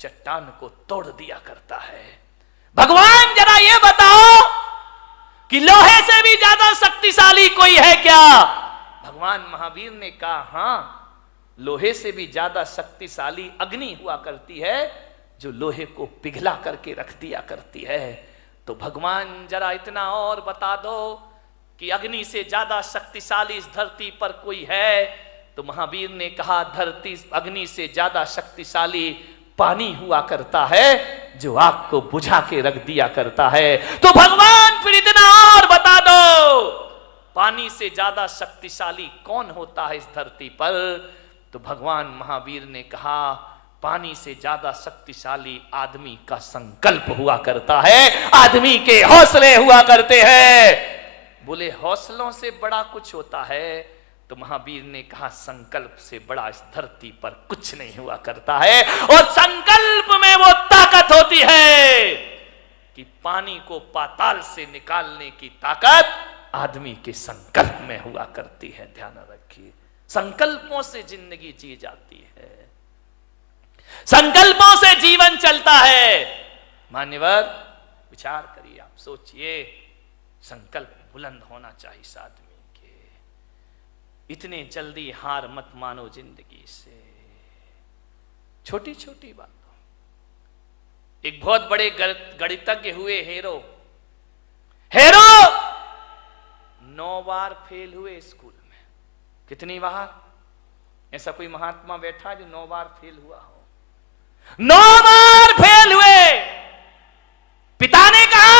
चट्टान को तोड़ दिया करता है। भगवान जरा ये बताओ कि लोहे से भी ज्यादा शक्तिशाली कोई है क्या? भगवान महावीर ने कहा हां, लोहे से भी ज्यादा शक्तिशाली अग्नि हुआ करती है, जो लोहे को पिघला करके रख दिया करती है। तो भगवान जरा इतना और बता दो कि अग्नि से ज्यादा शक्तिशाली इस धरती पर कोई है? तो महावीर ने कहा धरती अग्नि से ज्यादा शक्तिशाली पानी हुआ करता है, जो आग को बुझा के रख दिया करता है। तो भगवान फिर इतना और बता दो, पानी से ज्यादा शक्तिशाली कौन होता है इस धरती पर? तो भगवान महावीर ने कहा पानी से ज्यादा शक्तिशाली आदमी का संकल्प हुआ करता है, आदमी के हौसले हुआ करते हैं। बोले हौसलों से बड़ा कुछ होता है? तो महावीर ने कहा संकल्प से बड़ा इस धरती पर कुछ नहीं हुआ करता है। और संकल्प में वो ताकत होती है कि पानी को पाताल से निकालने की ताकत आदमी के संकल्प में हुआ करती है। ध्यान रखिए, संकल्पों से जिंदगी जी जाती है, संकल्पों से जीवन चलता है। मान्यवर विचार करिए, आप सोचिए, संकल्प बुलंद होना चाहिए इस आदमी के। इतने जल्दी हार मत मानो जिंदगी से, छोटी छोटी बातों। एक बहुत बड़े गणितज्ञ हुए हेरो 9 बार फेल हुए स्कूल में। कितनी बार? ऐसा कोई महात्मा बैठा जो 9 बार फेल हुआ हो? 9 बार फेल हुए। पिता ने कहा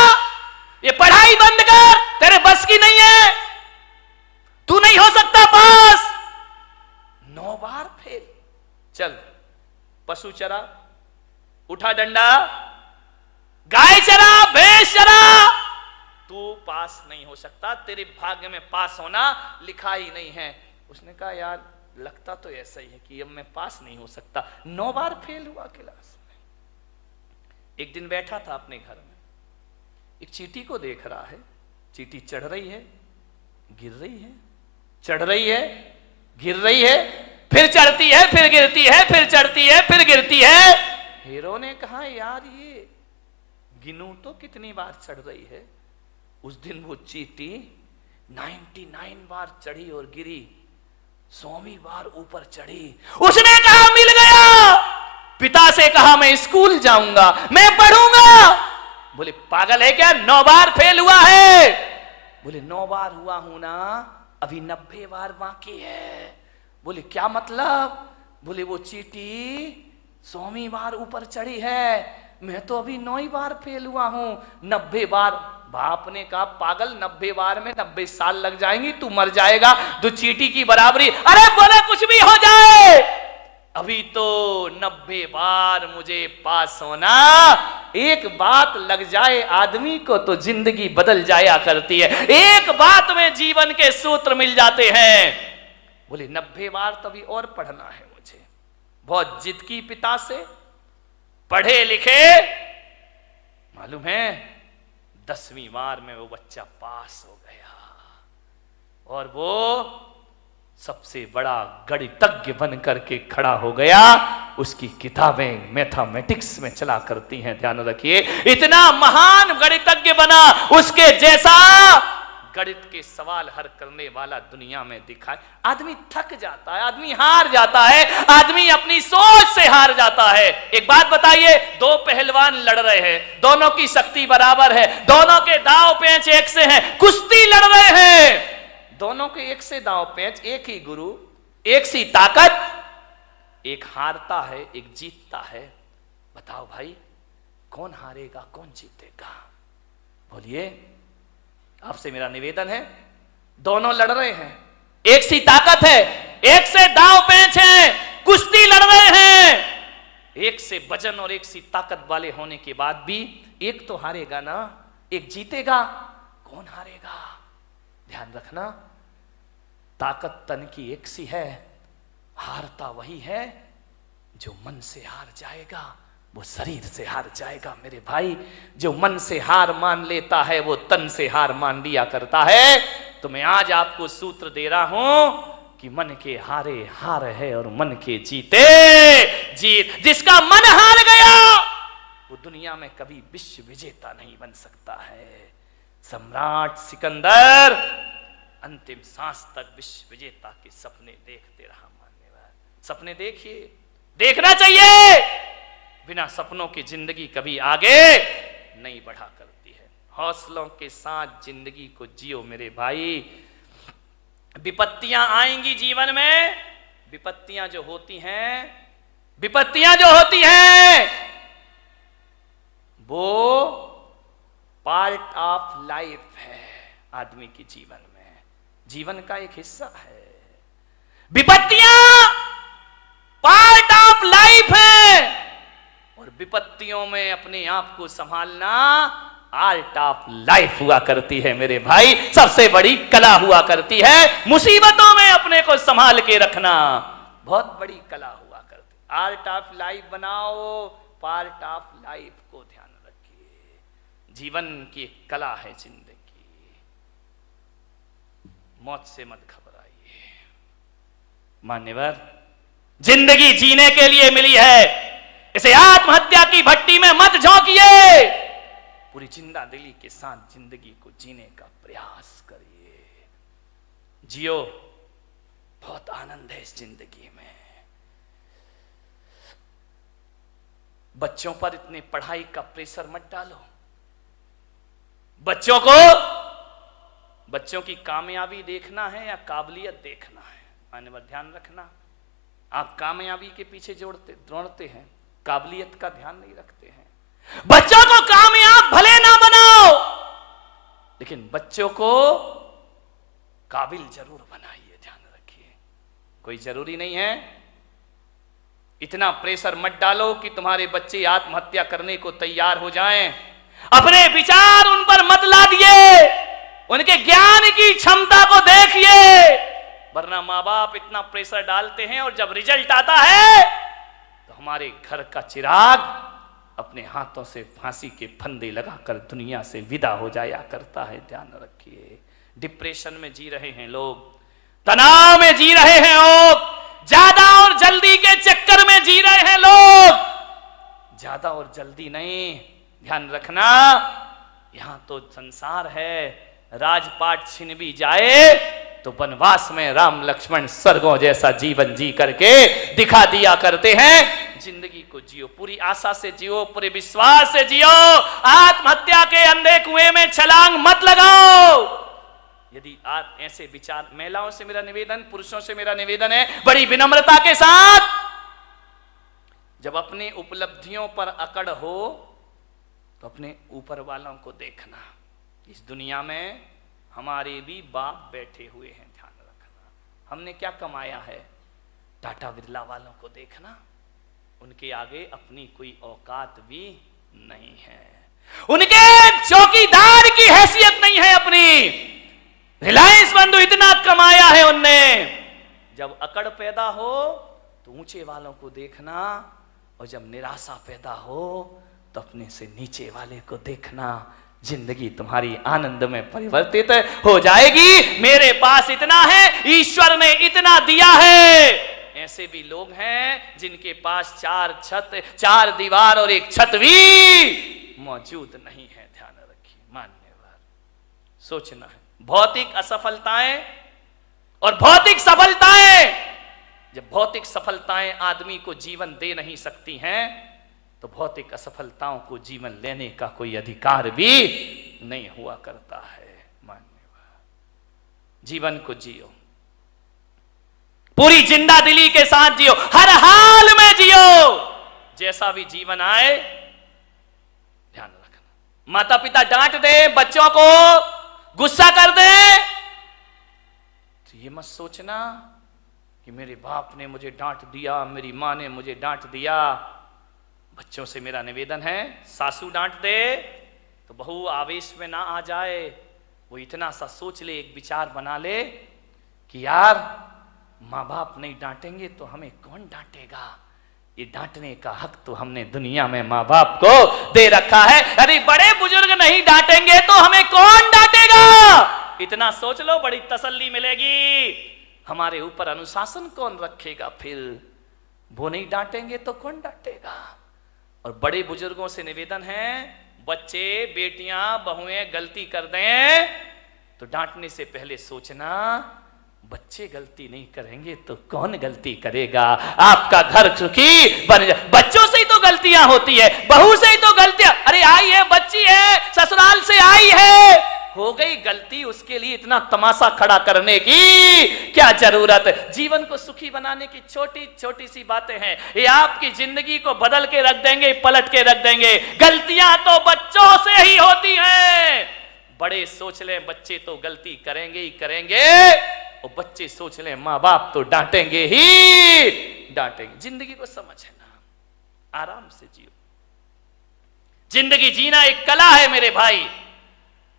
ये पढ़ाई बंद कर, तेरे बस की नहीं है, तू नहीं हो सकता पास। 9 बार फेल। चल पशु चरा, उठा डंडा, गाय चरा, भैंस चरा, तू पास नहीं हो सकता, तेरे भाग्य में पास होना लिखा ही नहीं है। उसने कहा यार लगता तो ऐसा ही है कि अब मैं पास नहीं हो सकता। 9 बार फेल हुआ क्लास में। एक दिन बैठा था अपने घर में, एक चींटी को देख रहा है। चींटी चढ़ रही है, गिर रही है, चढ़ रही है, गिर रही है, फिर चढ़ती है, फिर गिरती है, फिर चढ़ती है, फिर गिरती है। हीरो ने कहा यार ये गिनू तो कितनी बार चढ़ रही है। उस दिन वो चींटी 99 बार चढ़ी और गिरी, 100वीं बार ऊपर चढ़ी। उसने कहा मिल गया। पिता से कहा मैं स्कूल जाऊंगा, मैं पढ़ूंगा। बोले पागल है क्या, 9 बार फेल हुआ है? बोले 9 बार हुआ हूं ना, अभी 90 बार बाकी है। बोले क्या मतलब? बोले वो चींटी 100वीं बार ऊपर चढ़ी है, मैं तो अभी 9 बार फेल हुआ हूं, 90 बार। बाप ने कहा पागल, 90 बार में 90 साल लग जाएंगी, तू मर जाएगा, तो चींटी की बराबरी। अरे बोले कुछ भी हो जाए, अभी तो 90 बार मुझे पास होना। एक बात लग जाए आदमी को तो जिंदगी बदल जाया करती है। एक बात में जीवन के सूत्र मिल जाते हैं। बोले 90 बार तभी और पढ़ना है मुझे। बहुत जिद की पिता से, पढ़े लिखे, मालूम है 10वीं बार में वो बच्चा पास हो गया और वो सबसे बड़ा गणितज्ञ बन करके खड़ा हो गया। उसकी किताबें मैथमेटिक्स में चला करती हैं। ध्यान रखिए, इतना महान गणितज्ञ बना, उसके जैसा गणित के सवाल हल करने वाला दुनिया में दिखाए। आदमी थक जाता है, आदमी हार जाता है, आदमी अपनी सोच से हार जाता है। एक बात बताइए, 2 पहलवान लड़ रहे हैं, दोनों की शक्ति बराबर है, दोनों के दांव पेंच एक से हैं, कुश्ती लड़ रहे हैं, दोनों के एक से दांव पेंच, एक ही गुरु, एक सी ताकत, एक हारता है, एक जीतता है। बताओ भाई कौन हारेगा, कौन जीतेगा? बोलिए, आपसे मेरा निवेदन है, दोनों लड़ रहे हैं, एक सी ताकत है, एक से दांव पेंच है, कुश्ती लड़ रहे हैं। एक से वजन और एक सी ताकत वाले होने के बाद भी एक तो हारेगा ना, एक जीतेगा। कौन हारेगा? ध्यान रखना, ताकत तन की एक सी है, हारता वही है जो मन से हार जाएगा, वो शरीर से हार जाएगा। मेरे भाई, जो मन से हार मान लेता है वो तन से हार मान लिया करता है। तो मैं आज आपको सूत्र दे रहा हूं कि मन के हारे हार है और मन के जीते जीत। जिसका मन हार गया वो दुनिया में कभी विश्व विजेता नहीं बन सकता है। सम्राट सिकंदर अंतिम सांस तक विश्व विजेता के सपने देखते रहा। मान्यवर, सपने देखिए, देखना चाहिए। बिना सपनों की जिंदगी कभी आगे नहीं बढ़ा करती है। हौसलों के साथ जिंदगी को जियो मेरे भाई। विपत्तियां आएंगी जीवन में, विपत्तियां जो होती हैं वो पार्ट ऑफ लाइफ है आदमी के जीवन में, जीवन का एक हिस्सा है। विपत्तियां पार्ट ऑफ लाइफ है और विपत्तियों में अपने आप को संभालना आर्ट ऑफ लाइफ हुआ करती है मेरे भाई। सबसे बड़ी कला हुआ करती है मुसीबतों में अपने को संभाल के रखना, बहुत बड़ी कला हुआ करती है। आर्ट ऑफ लाइफ बनाओ, पार्ट ऑफ लाइफ को ध्यान रखिए। जीवन की एक कला है जिंदगी, मौत से मत घबराइए। मान्यवर, जिंदगी जीने के लिए मिली है, इसे आत्महत्या की भट्टी में मत झोंकिए। पूरी जिंदा दिली के साथ जिंदगी को जीने का प्रयास करिए। जियो, बहुत आनंद है इस जिंदगी में। बच्चों पर इतने पढ़ाई का प्रेशर मत डालो। बच्चों की कामयाबी देखना है या काबिलियत देखना है। मान्यवर, ध्यान रखना, आप कामयाबी के पीछे दौड़ते हैं, काबिलियत का ध्यान नहीं रखते हैं। बच्चों को कामयाब भले ना बनाओ, लेकिन बच्चों को काबिल जरूर बनाइए। ध्यान रखिए, कोई जरूरी नहीं है इतना प्रेशर मत डालो कि तुम्हारे बच्चे आत्महत्या करने को तैयार हो जाएं। अपने विचार उन पर मत लादिए, उनके ज्ञान की क्षमता को देखिए। वरना माँ बाप इतना प्रेशर डालते हैं और जब रिजल्ट आता है तो हमारे घर का चिराग अपने हाथों से फांसी के फंदे लगाकर दुनिया से विदा हो जाया करता है। ध्यान रखिए, डिप्रेशन में जी रहे हैं लोग, तनाव में जी रहे हैं लोग, ज्यादा और जल्दी के चक्कर में जी रहे हैं लोग। ज्यादा और जल्दी नहीं, ध्यान रखना, यहां तो संसार है। राजपाट छिन भी जाए तो वनवास में राम लक्ष्मण स्वर्गों जैसा जीवन जी करके दिखा दिया करते हैं। जिंदगी को जियो, पूरी आशा से जियो, पूरे विश्वास से जियो। आत्महत्या के अंधे कुएं में छलांग मत लगाओ। यदि आप ऐसे विचार, महिलाओं से मेरा निवेदन, पुरुषों से मेरा निवेदन है बड़ी विनम्रता के साथ, जब अपनी उपलब्धियों पर अकड़ हो तो अपने ऊपर वालों को देखना। इस दुनिया में हमारे भी बाप बैठे हुए हैं, ध्यान रखना। हमने क्या कमाया है? टाटा बिरला वालों को देखना, उनके आगे अपनी कोई औकात भी नहीं है, उनके चौकीदार की हैसियत नहीं है अपनी। रिलायंस बंधु इतना कमाया है उनने। जब अकड़ पैदा हो तो ऊंचे वालों को देखना, और जब निराशा पैदा हो तो अपने से नीचे वाले को देखना। जिंदगी तुम्हारी आनंद में परिवर्तित हो जाएगी। मेरे पास इतना है, ईश्वर ने इतना दिया है। ऐसे भी लोग हैं जिनके पास 4 छत, 4 दीवार और 1 छत भी मौजूद नहीं है। ध्यान रखिए, मान्यवर, सोचना है। भौतिक असफलताएं और भौतिक सफलताएं, जब भौतिक सफलताएं आदमी को जीवन दे नहीं सकती हैं तो भौतिक असफलताओं को जीवन लेने का कोई अधिकार भी नहीं हुआ करता है। मान्यवर, जीवन को जियो, पूरी जिंदा दिली के साथ जियो, हर हाल में जियो। जैसा भी जीवन आए, ध्यान रखना। माता पिता डांट दे, बच्चों को गुस्सा कर दे तो ये मत सोचना कि मेरे बाप ने मुझे डांट दिया, मेरी मां ने मुझे डांट दिया। बच्चों से मेरा निवेदन है, सासू डांट दे तो बहू आवेश में ना आ जाए। वो इतना सा सोच ले, एक विचार बना ले कि यार माँ बाप नहीं डांटेंगे तो हमें कौन डांटेगा। ये डांटने का हक तो हमने दुनिया में माँ बाप को दे रखा है। अरे बड़े बुजुर्ग नहीं डांटेंगे तो हमें कौन डांटेगा। इतना सोच लो, बड़ी तसल्ली मिलेगी। हमारे ऊपर अनुशासन कौन रखेगा? फिर वो नहीं डांटेंगे तो कौन डांटेगा? और बड़े बुजुर्गों से निवेदन है, बच्चे बेटियां बहुएं गलती कर दें तो डांटने से पहले सोचना, बच्चे गलती नहीं करेंगे तो कौन गलती करेगा? आपका घर सुखी बन जाए। बच्चों से ही तो गलतियां होती है, बहू से ही तो गलतियां, अरे आई है बच्ची है ससुराल से आई है, हो गई गलती, उसके लिए इतना तमाशा खड़ा करने की क्या जरूरत है? जीवन को सुखी बनाने की छोटी छोटी सी बातें हैं, ये आपकी जिंदगी को बदल के रख देंगे, पलट के रख देंगे। गलतियां तो बच्चों से ही होती हैं। बड़े सोच लें बच्चे तो गलती करेंगे ही करेंगे, और बच्चे सोच लें माँ बाप तो डांटेंगे ही डांटेंगे। जिंदगी को समझना, आराम से जियो। जिंदगी जीना एक कला है मेरे भाई,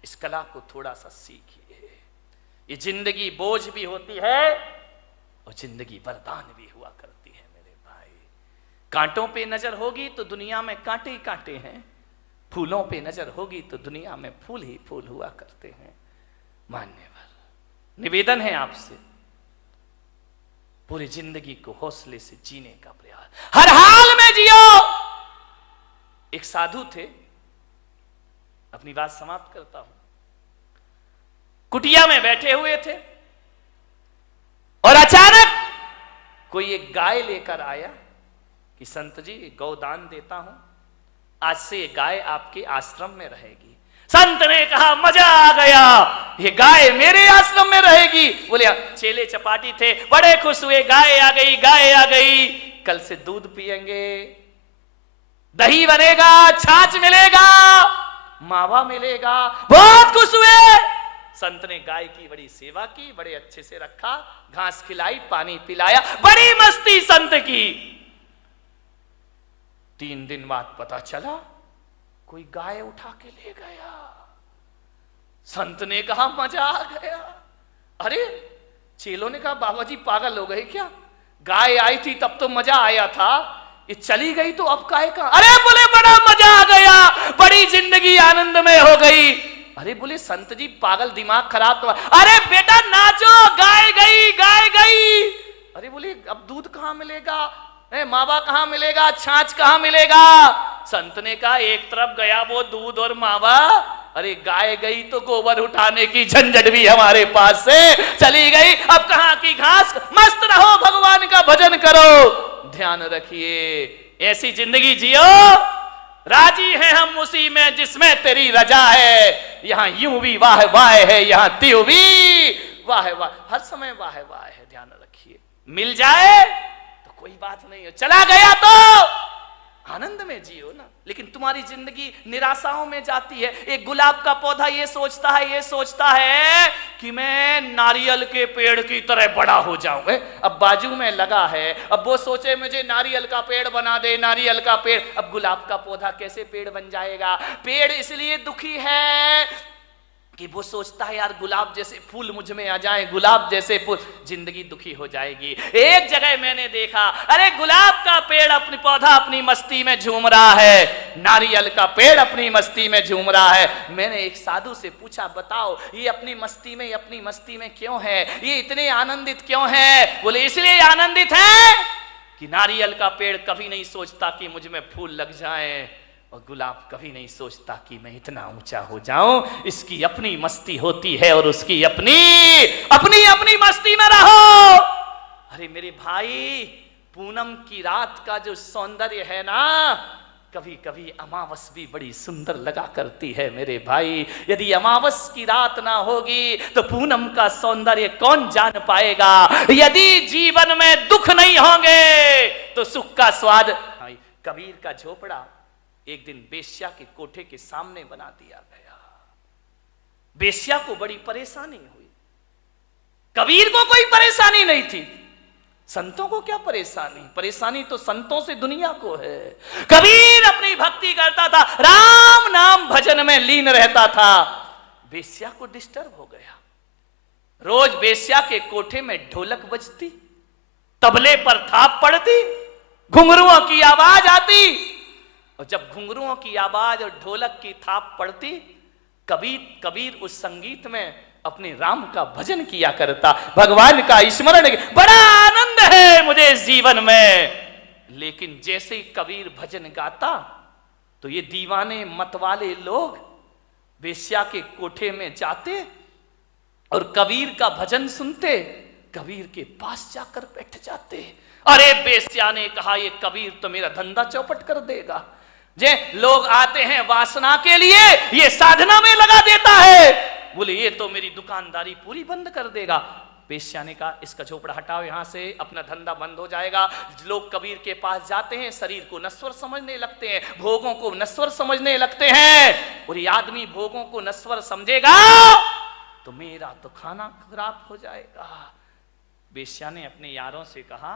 इस कला को थोड़ा सा सीखिए। ये जिंदगी बोझ भी होती है और जिंदगी वरदान भी हुआ करती है मेरे भाई। कांटों पे नजर होगी तो दुनिया में कांटे ही कांटे हैं, फूलों पे नजर होगी तो दुनिया में फूल ही फूल हुआ करते हैं। मान्यवर, निवेदन है आपसे, पूरी जिंदगी को हौसले से जीने का प्रयास, हर हाल में जियो। एक साधु थे, अपनी बात समाप्त करता हूं। कुटिया में बैठे हुए थे और अचानक कोई एक गाय लेकर आया कि संत जी गौदान देता हूं, आज से ये गाय आपके आश्रम में रहेगी। संत ने कहा मजा आ गया, ये गाय मेरे आश्रम में रहेगी। बोले चेले चपाटी थे, बड़े खुश हुए, गाय आ गई, गाय आ गई, कल से दूध पिएंगे, दही बनेगा, छाछ मिलेगा, मावा मिलेगा। बहुत खुश हुए। संत ने गाय की बड़ी सेवा की, बड़े अच्छे से रखा, घास खिलाई, पानी पिलाया, बड़ी मस्ती संत की। 3 दिन बाद पता चला कोई गाय उठा के ले गया। संत ने कहा मजा आ गया। अरे चेलों ने कहा बाबा जी पागल हो गए क्या? गाय आई थी तब तो मजा आया था, ये चली गई तो अब काहे का? अरे बोले बड़ा मजा आ गया, बड़ी जिंदगी आनंदमय हो गई। अरे बोले संत जी पागल, दिमाग खराब तो? अरे बेटा नाचो, गाय गई, गाय गई। अरे बोले अब दूध कहां मिलेगा, मावा कहां मिलेगा, छाछ कहां मिलेगा? संत ने कहा एक तरफ गया वो दूध और मावा, अरे गाय गई तो गोबर उठाने की झंझट भी हमारे पास से चली गई। अब कहां की घास, मस्त रहो, भगवान का भजन करो, ध्यान रखिए। ऐसी जिंदगी जियो, राजी हैं हम उसी में जिसमें तेरी रजा है। यहां यूं भी वाह वाह है, यहां त्यों भी वाह वाह, हर समय वाह वाह है, ध्यान रखिए। मिल जाए तो कोई बात नहीं है, चला गया तो आनंद में जियो ना। लेकिन तुम्हारी जिंदगी निराशाओं में जाती है। एक गुलाब का पौधा ये सोचता है कि मैं नारियल के पेड़ की तरह बड़ा हो जाऊं। अब बाजू में लगा है, अब वो सोचे मुझे नारियल का पेड़ बना दे, नारियल का पेड़। अब गुलाब का पौधा कैसे पेड़ बन जाएगा? पेड़ इसलिए दुखी है कि वो सोचता है यार गुलाब जैसे फूल मुझ में आ जाएं, गुलाब जैसे फूल, जिंदगी दुखी हो जाएगी। एक जगह मैंने देखा, अरे गुलाब का पेड़ अपनी पौधा अपनी मस्ती में झूम रहा है, नारियल का पेड़ अपनी मस्ती में झूम रहा है। मैंने एक साधु से पूछा बताओ ये अपनी मस्ती में क्यों है, ये इतने आनंदित क्यों है? बोले इसलिए आनंदित है कि नारियल का पेड़ कभी नहीं सोचता कि मुझ में फूल लग जाएं, और गुलाब कभी नहीं सोचता कि मैं इतना ऊंचा हो जाऊं। इसकी अपनी मस्ती होती है और उसकी अपनी मस्ती में रहो। अरे मेरे भाई, पूनम की रात का जो सौंदर्य है ना, कभी कभी अमावस भी बड़ी सुंदर लगा करती है मेरे भाई। यदि अमावस की रात ना होगी तो पूनम का सौंदर्य कौन जान पाएगा? यदि जीवन में दुख नहीं होंगे तो सुख का स्वाद। कबीर का झोपड़ा एक दिन बेश्या के कोठे के सामने बना दिया गया। बेश्या को बड़ी परेशानी हुई, कबीर को कोई परेशानी नहीं थी। संतों को क्या परेशानी? परेशानी तो संतों से दुनिया को है। कबीर अपनी भक्ति करता था, राम नाम भजन में लीन रहता था। बेश्या को डिस्टर्ब हो गया। रोज बेश्या के कोठे में ढोलक बजती, तबले पर थाप पड़ती, घुंघरुओं की आवाज आती, और जब घुंघरुओं की आवाज और ढोलक की थाप पड़ती, कबीर उस संगीत में अपने राम का भजन किया करता, भगवान का स्मरण। बड़ा आनंद है मुझे इस जीवन में। लेकिन जैसे ही कबीर भजन गाता तो ये दीवाने मतवाले लोग वेश्या के कोठे में जाते और कबीर का भजन सुनते, कबीर के पास जाकर बैठ जाते। अरे वेश्या ने कहा ये कबीर तो मेरा धंधा चौपट कर देगा। जे लोग आते हैं वासना के लिए, ये साधना में लगा देता है। बोले ये तो मेरी दुकानदारी पूरी बंद कर देगा। वेश्या ने कहा इसका झोपड़ा हटाओ यहां से, अपना धंधा बंद हो जाएगा। लोग कबीर के पास जाते हैं, शरीर को नश्वर समझने लगते हैं, भोगों को नश्वर समझने लगते हैं। और ये आदमी भोगों को नश्वर समझेगा तो मेरा तो खाना खराब हो जाएगा। वेश्या ने अपने यारों से कहा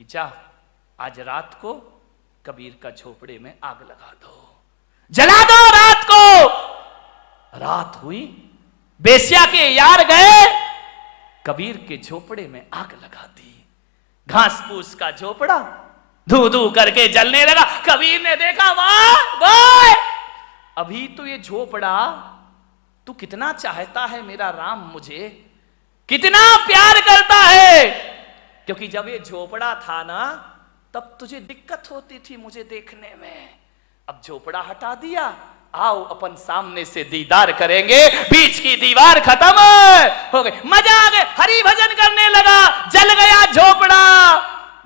कि जा आज रात को कबीर का झोपड़े में आग लगा दो, जला दो रात को। रात हुई, वेश्या के यार गए, कबीर के झोपड़े में आग लगा दी। घास फूस का झोपड़ा धू धू करके जलने लगा। कबीर ने देखा वाह वाह, अभी तो ये झोपड़ा तू कितना चाहता है मेरा राम, मुझे कितना प्यार करता है। क्योंकि जब ये झोपड़ा था ना तब तुझे दिक्कत होती थी मुझे देखने में। अब झोपड़ा हटा दिया, आओ अपन सामने से दीदार करेंगे। बीच की दीवार खत्म हो गई, मजा आ गया, हरि भजन करने लगा, जल गया झोपड़ा।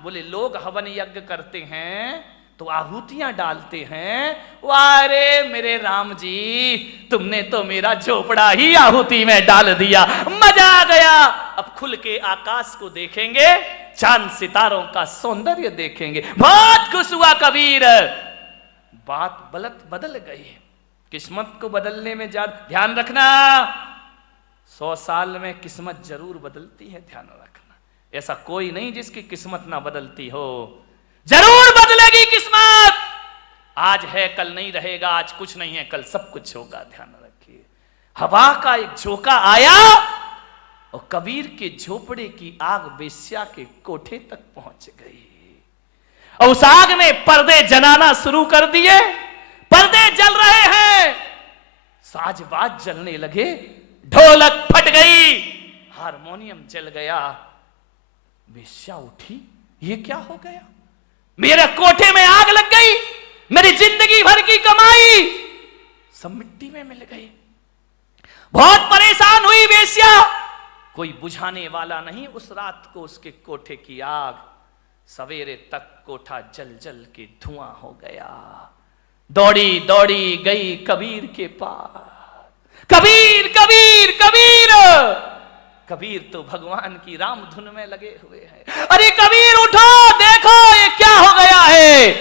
बोले लोग हवन यज्ञ करते हैं तो आहुतियां डालते हैं, वारे मेरे राम जी तुमने तो मेरा झोपड़ा ही आहुति में डाल दिया, मजा आ गया। अब खुल के आकाश को देखेंगे, चांद सितारों का सौंदर्य देखेंगे। बहुत खुश हुआ कबीर। बात बदल गई। किस्मत को बदलने में ध्यान रखना, 100 साल में किस्मत जरूर बदलती है, ध्यान रखना। ऐसा कोई नहीं जिसकी किस्मत ना बदलती हो, जरूर बदलेगी किस्मत। आज है कल नहीं रहेगा, आज कुछ नहीं है कल सब कुछ होगा, ध्यान रखिए। हवा का एक झोंका आया और कबीर के झोपड़े की आग वेश्या के कोठे तक पहुंच गई। और उस आग ने पर्दे जलाना शुरू कर दिए, पर्दे जल रहे हैं, साजबाज जलने लगे, ढोलक फट गई, हारमोनियम जल गया। वेश्या उठी, ये क्या हो गया, मेरे कोठे में आग लग गई, मेरी जिंदगी भर की कमाई सब मिट्टी में मिल गई। बहुत परेशान हुई वेश्या, कोई बुझाने वाला नहीं। उस रात को उसके कोठे की आग, सवेरे तक कोठा जल जल के धुआं हो गया। दौड़ी दौड़ी गई कबीर के पास, कबीर कबीर कबीर। कबीर तो भगवान की राम धुन में लगे हुए हैं। अरे कबीर उठो, देखो ये क्या हो गया है।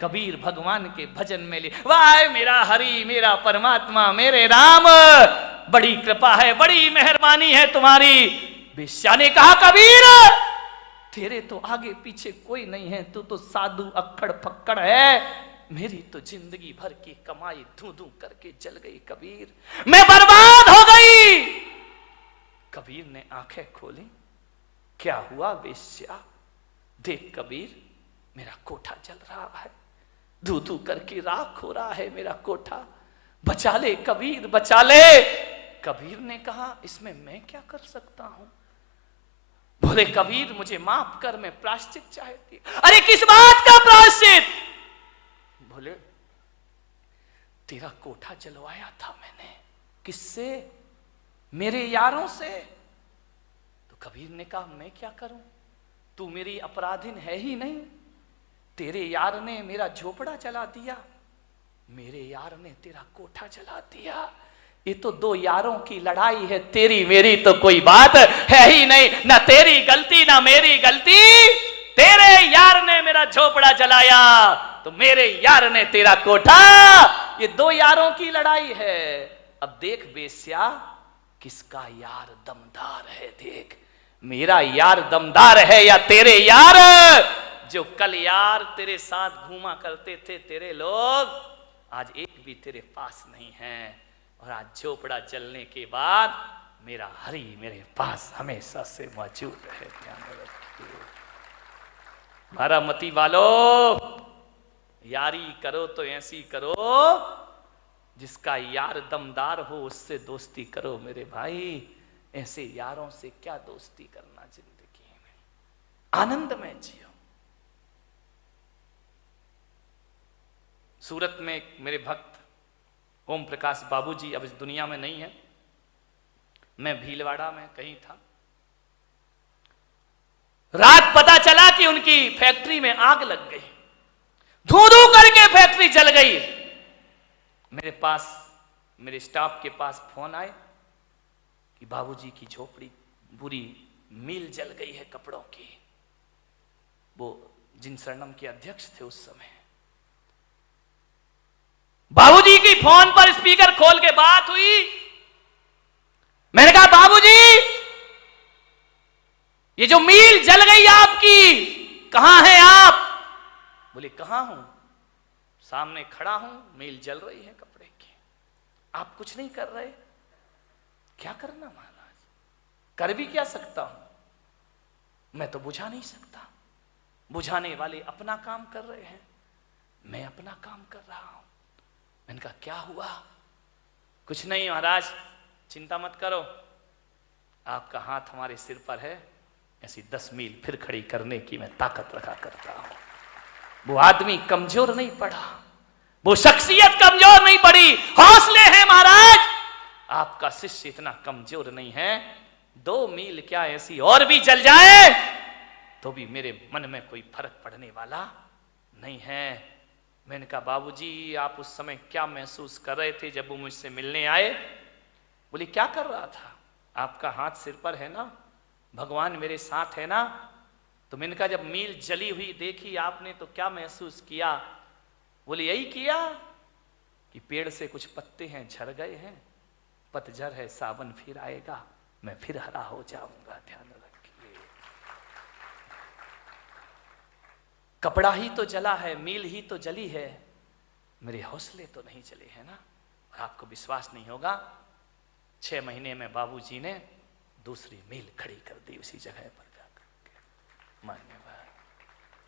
कबीर भगवान के भजन में ले, वाह मेरा हरि, मेरा परमात्मा, मेरे राम, बड़ी कृपा है, बड़ी मेहरबानी है तुम्हारी। वेश्या ने कहा कबीर तेरे तो आगे पीछे कोई नहीं है, तू तो साधु अक्खड़ फक्कड़ है, मेरी तो जिंदगी भर की कमाई धू धू करके जल गई कबीर, मैं बर्बाद हो गई। कबीर ने आंखें खोली, क्या हुआ वेश्या, देख कबीर मेरा कोठा जल रहा है, धू धू करके राख हो रहा है मेरा कोठा, बचा ले कबीर बचा ले। कबीर ने कहा इसमें मैं क्या कर सकता हूं। बोले कबीर मुझे माफ कर, मैं प्रायश्चित चाहती। अरे किस बात का प्रायश्चित। बोले तेरा कोठा जलवाया था मैंने, किससे, मेरे यारों से। तो कबीर ने कहा मैं क्या करूं, तू मेरी अपराधिन है ही नहीं, तेरे यार ने मेरा झोपड़ा जला दिया, मेरे यार ने तेरा कोठा जला दिया। ये तो दो यारों की लड़ाई है, तेरी मेरी तो कोई बात है ही नहीं, ना तेरी गलती ना मेरी गलती। तेरे यार ने मेरा झोपड़ा जलाया तो मेरे यार ने तेरा कोठा, ये दो यारों की लड़ाई है। अब देख वेश्या किसका यार दमदार है, देख मेरा यार दमदार है या तेरे यार। जो कल यार तेरे साथ घूमा करते थे तेरे लोग, आज एक भी तेरे पास नहीं है। और आज झोपड़ा जलने के बाद मेरा हरि मेरे पास हमेशा से मौजूद है। ध्यान रखिए बारामती वालों, यारी करो तो ऐसी करो जिसका यार दमदार हो, उससे दोस्ती करो मेरे भाई। ऐसे यारों से क्या दोस्ती करना जिंदगी में, आनंद में जियो। सूरत में एक मेरे भक्त ओम प्रकाश बाबूजी अब इस दुनिया में नहीं है, मैं भीलवाड़ा में कहीं था, रात पता चला कि उनकी फैक्ट्री में आग लग गई, धू धू करके फैक्ट्री जल गई। मेरे पास, मेरे स्टाफ के पास फोन आए कि बाबूजी की झोपड़ी, बुरी मिल जल गई है कपड़ों की। वो जिन शरणम के अध्यक्ष थे उस समय, बाबूजी की फोन पर स्पीकर खोल के बात हुई। मैंने कहा बाबूजी ये जो मिल जल गई आपकी, कहां हैं आप? बोले कहां हूं, सामने खड़ा हूं, मिल जल रही है कपड़े की, आप कुछ नहीं कर रहे। क्या करना महाराज, कर भी क्या सकता हूं, मैं तो बुझा नहीं सकता, बुझाने वाले अपना काम कर रहे हैं, मैं अपना काम कर रहा हूं। मैंने कहा क्या हुआ? कुछ नहीं महाराज, चिंता मत करो, आपका हाथ हमारे सिर पर है, ऐसी 10 मील फिर खड़ी करने की मैं ताकत रखा करता हूं। वो आदमी कमजोर नहीं पड़ा, वो शख्सियत कमजोर नहीं पड़ी, हौसले हैं महाराज। आपका शिष्य इतना कमजोर नहीं है, 2 मील क्या ऐसी और भी जल जाए तो भी मेरे मन में कोई फर्क पड़ने वाला नहीं है। मैंने कहा बाबूजी आप उस समय क्या महसूस कर रहे थे जब वो मुझसे मिलने आए? बोले क्या कर रहा था, आपका हाथ सिर पर है ना, भगवान मेरे साथ है ना। तो मैंने कहा जब मील जली हुई देखी आपने तो क्या महसूस किया? बोले यही किया कि पेड़ से कुछ पत्ते हैं झड़ गए हैं, पतझड़ है, सावन फिर आएगा, मैं फिर हरा हो जाऊंगा। ध्यान रखिए, कपड़ा ही तो जला है, मील ही तो जली है, मेरे हौसले तो नहीं जले हैं ना। और आपको विश्वास नहीं होगा, 6 महीने में बाबूजी ने दूसरी मील खड़ी कर दी उसी जगह पर जाकर। मान्यवर